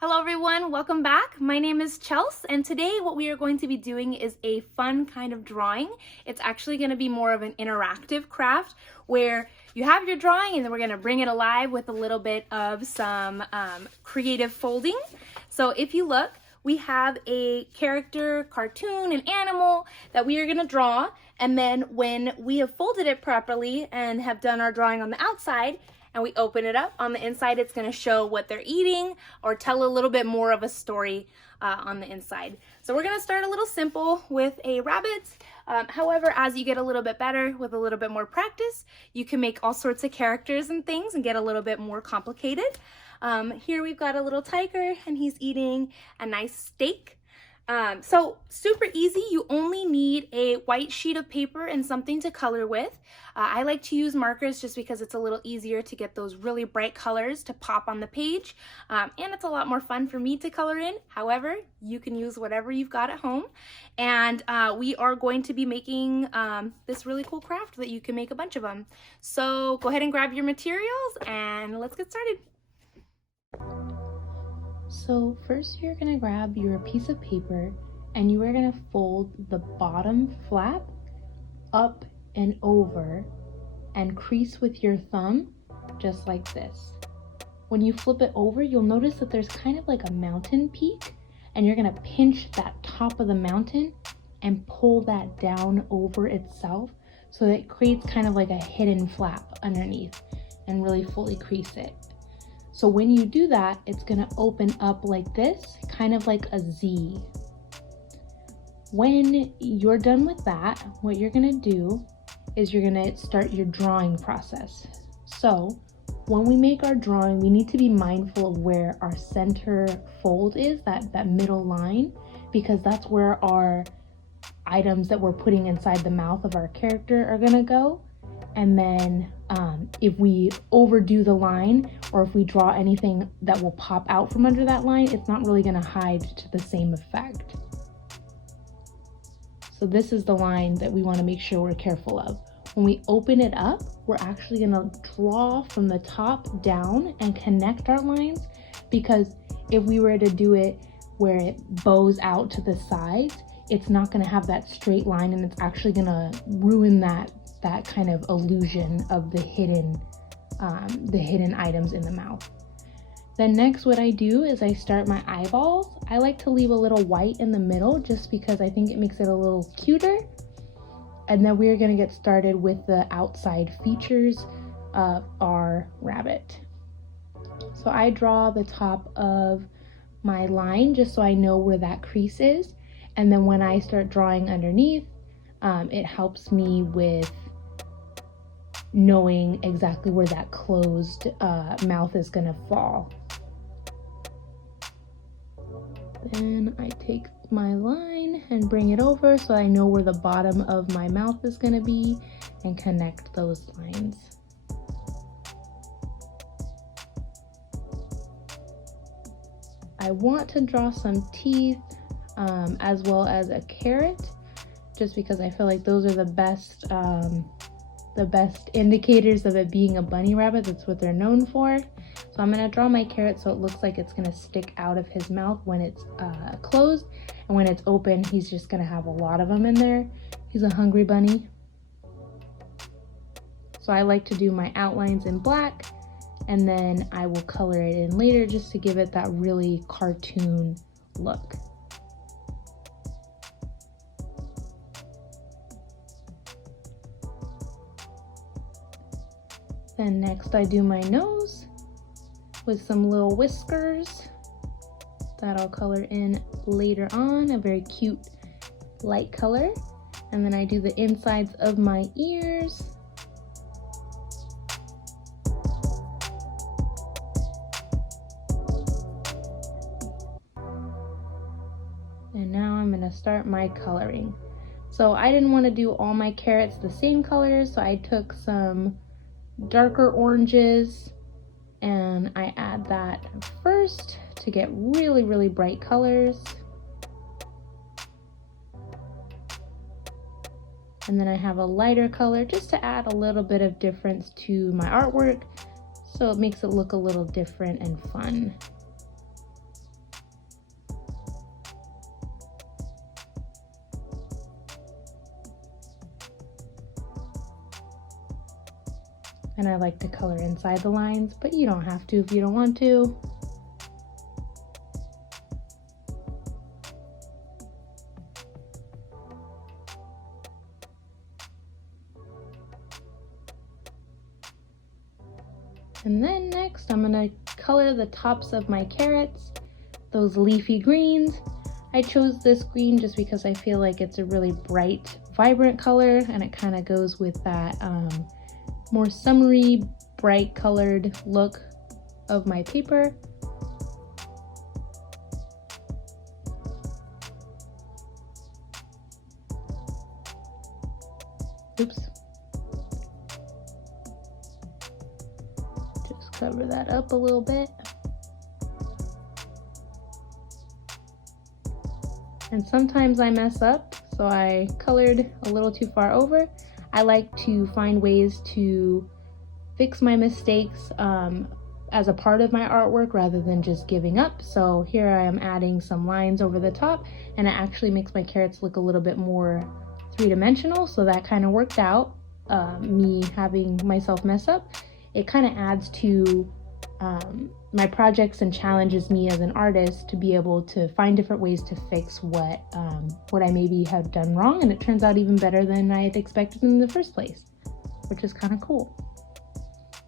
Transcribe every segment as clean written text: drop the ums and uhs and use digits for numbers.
Hello everyone, welcome back. My name is Chelsea, and today what we are going to be doing is a fun kind of drawing. It's actually going to be more of an interactive craft where you have your drawing and then we're going to bring it alive with a little bit of some creative folding. So if you look, we have a character, cartoon, an animal that we are going to draw, and then when we have folded it properly and have done our drawing on the outside, and we open it up, on the inside it's going to show what they're eating or tell a little bit more of a story on the inside. So we're going to start a little simple with a rabbit. However, as you get a little bit better with a little bit more practice, you can make all sorts of characters and things and get a little bit more complicated. Here we've got a little tiger and he's eating a nice steak. So super easy. You only need a white sheet of paper and something to color with. I like to use markers just because it's a little easier to get those really bright colors to pop on the page. And it's a lot more fun for me to color in. However, you can use whatever you've got at home. And we are going to be making this really cool craft that you can make a bunch of them. So go ahead and grab your materials and let's get started. So first you're going to grab your piece of paper and you are going to fold the bottom flap up and over and crease with your thumb just like this. When you flip it over, you'll notice that there's kind of like a mountain peak, and you're going to pinch that top of the mountain and pull that down over itself so that it creates kind of like a hidden flap underneath and really fully crease it. So when you do that, it's gonna open up like this, kind of like a Z. When you're done with that, what you're gonna do is you're gonna start your drawing process. So when we make our drawing, we need to be mindful of where our center fold is, that middle line, because that's where our items that we're putting inside the mouth of our character are gonna go. And then if we overdo the line, or if we draw anything that will pop out from under that line, it's not really going to hide to the same effect. So this is the line that we want to make sure we're careful of. When we open it up, we're actually going to draw from the top down and connect our lines, because if we were to do it where it bows out to the sides, it's not going to have that straight line, and it's actually going to ruin that kind of illusion of the hidden items in the mouth. Then next, what I do is I start my eyeballs. I like to leave a little white in the middle just because I think it makes it a little cuter. And then we're going to get started with the outside features of our rabbit. So I draw the top of my line just so I know where that crease is. And then when I start drawing underneath, it helps me with knowing exactly where that closed mouth is going to fall. Then I take my line and bring it over so I know where the bottom of my mouth is going to be and connect those lines. I want to draw some teeth as well as a carrot, just because I feel like those are the best indicators of it being a bunny rabbit. That's what they're known for. So I'm gonna draw my carrot so it looks like it's gonna stick out of his mouth when it's closed, and when it's open, he's just gonna have a lot of them in there. He's a hungry bunny. So I like to do my outlines in black, and then I will color it in later just to give it that really cartoon look. Then next I do my nose with some little whiskers that I'll color in later on, a very cute light color. And then I do the insides of my ears. And now I'm gonna start my coloring. So I didn't want to do all my carrots the same colors, so I took some darker oranges and I add that first to get really, really bright colors. And then I have a lighter color just to add a little bit of difference to my artwork, so it makes it look a little different and fun. And I like to color inside the lines, but you don't have to if you don't want to. And then next, I'm gonna color the tops of my carrots, those leafy greens. I chose this green just because I feel like it's a really bright, vibrant color, and it kind of goes with that more summery, bright colored look of my paper. Oops. Just cover that up a little bit. And sometimes I mess up, so I colored a little too far over. I like to find ways to fix my mistakes as a part of my artwork rather than just giving up. So here I am adding some lines over the top, and it actually makes my carrots look a little bit more three-dimensional, so that kind of worked out, me having myself mess up. It kind of adds to my projects and challenges me as an artist to be able to find different ways to fix what I maybe have done wrong, and it turns out even better than I had expected in the first place, which is kind of cool.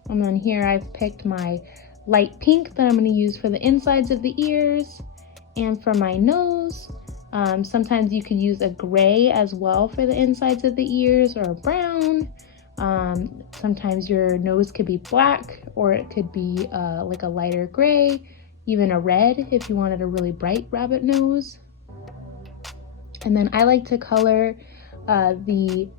And then here I've picked my light pink that I'm going to use for the insides of the ears and for my nose. Sometimes you could use a gray as well for the insides of the ears, or a brown. Sometimes your nose could be black, or it could be like a lighter gray, even a red if you wanted a really bright rabbit nose. And then I like to color the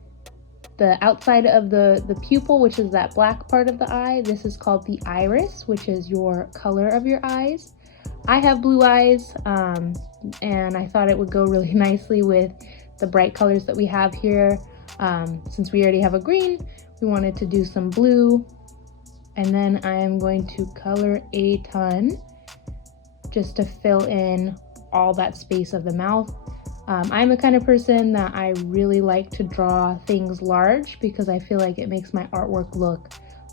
outside of the pupil, which is that black part of the eye. This is called the iris, which is your color of your eyes. I have blue eyes, and I thought it would go really nicely with the bright colors that we have here. Since we already have a green, we wanted to do some blue. And then I am going to color a ton just to fill in all that space of the mouth. I'm the kind of person that I really like to draw things large because I feel like it makes my artwork look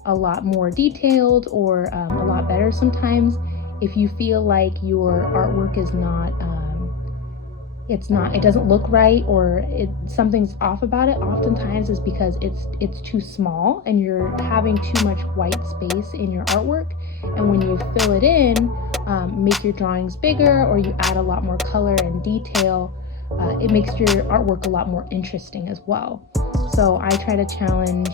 a lot more detailed, or a lot better sometimes. If you feel like your artwork is not, it doesn't look right, or something's off about it, oftentimes is because it's too small and you're having too much white space in your artwork. And when you fill it in, make your drawings bigger, or you add a lot more color and detail, it makes your artwork a lot more interesting as well. So I try to challenge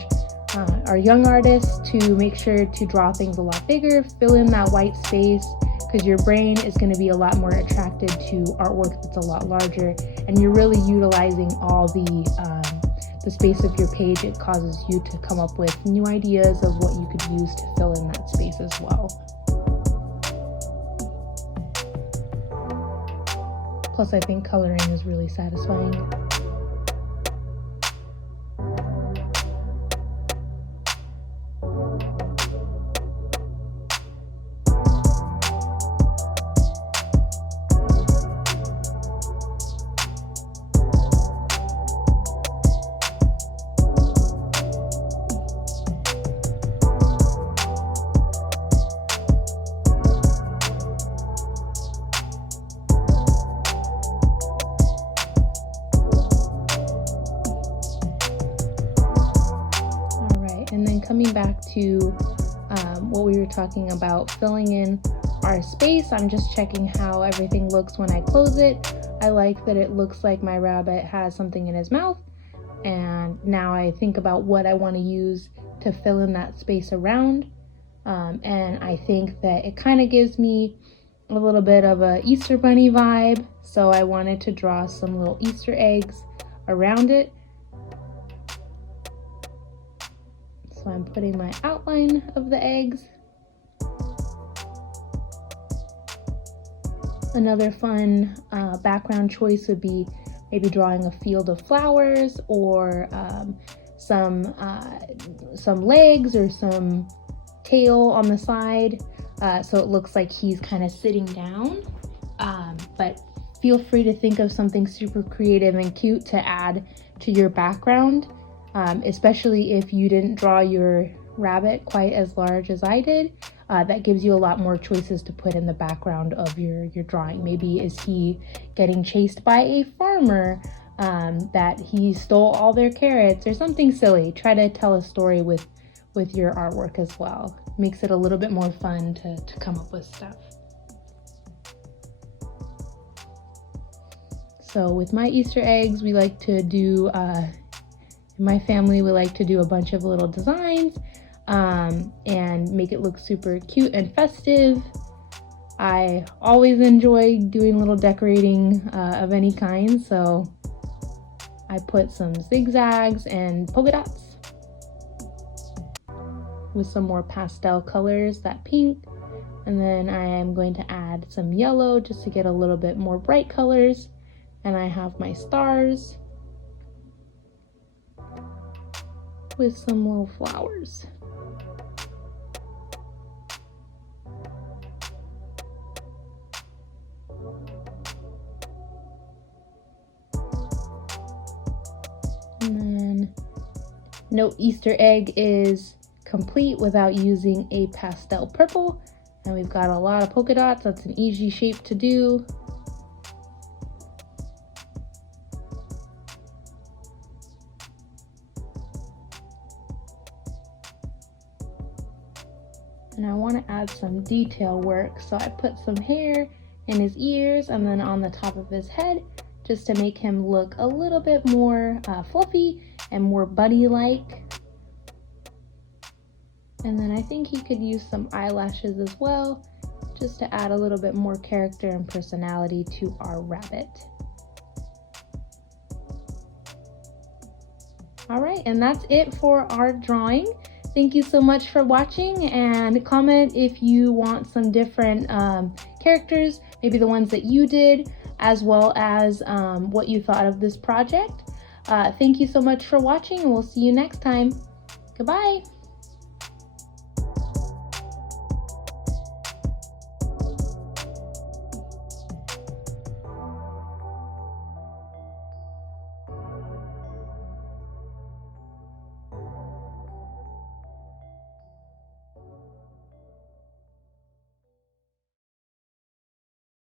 our young artists to make sure to draw things a lot bigger, fill in that white space, because your brain is going to be a lot more attracted to artwork that's a lot larger, and you're really utilizing all the space of your page. It causes you to come up with new ideas of what you could use to fill in that space as well. Plus, I think coloring is really satisfying. And then coming back to what we were talking about, filling in our space, I'm just checking how everything looks when I close it. I like that it looks like my rabbit has something in his mouth, and now I think about what I want to use to fill in that space around, and I think that it kind of gives me a little bit of a Easter bunny vibe, so I wanted to draw some little Easter eggs around it. So I'm putting my outline of the eggs. Another fun background choice would be maybe drawing a field of flowers, or some legs or some tail on the side, so it looks like he's kind of sitting down. But feel free to think of something super creative and cute to add to your background. Especially if you didn't draw your rabbit quite as large as I did, that gives you a lot more choices to put in the background of your drawing. Maybe is he getting chased by a farmer, that he stole all their carrots, or something silly. Try to tell a story with your artwork as well. Makes it a little bit more fun to come up with stuff. So with my Easter eggs, we like to do, in my family, we like to do a bunch of little designs and make it look super cute and festive. I always enjoy doing little decorating of any kind, so I put some zigzags and polka dots with some more pastel colors, that pink, and then I am going to add some yellow just to get a little bit more bright colors. And I have my stars with some little flowers. And then no Easter egg is complete without using a pastel purple. And we've got a lot of polka dots. That's an easy shape to do. And I want to add some detail work, so I put some hair in his ears and then on the top of his head, just to make him look a little bit more fluffy and more bunny-like. And then I think he could use some eyelashes as well, just to add a little bit more character and personality to our rabbit. All right, and that's it for our drawing. Thank you so much for watching, and comment if you want some different characters, maybe the ones that you did, as well as what you thought of this project. Thank you so much for watching, and we'll see you next time. Goodbye.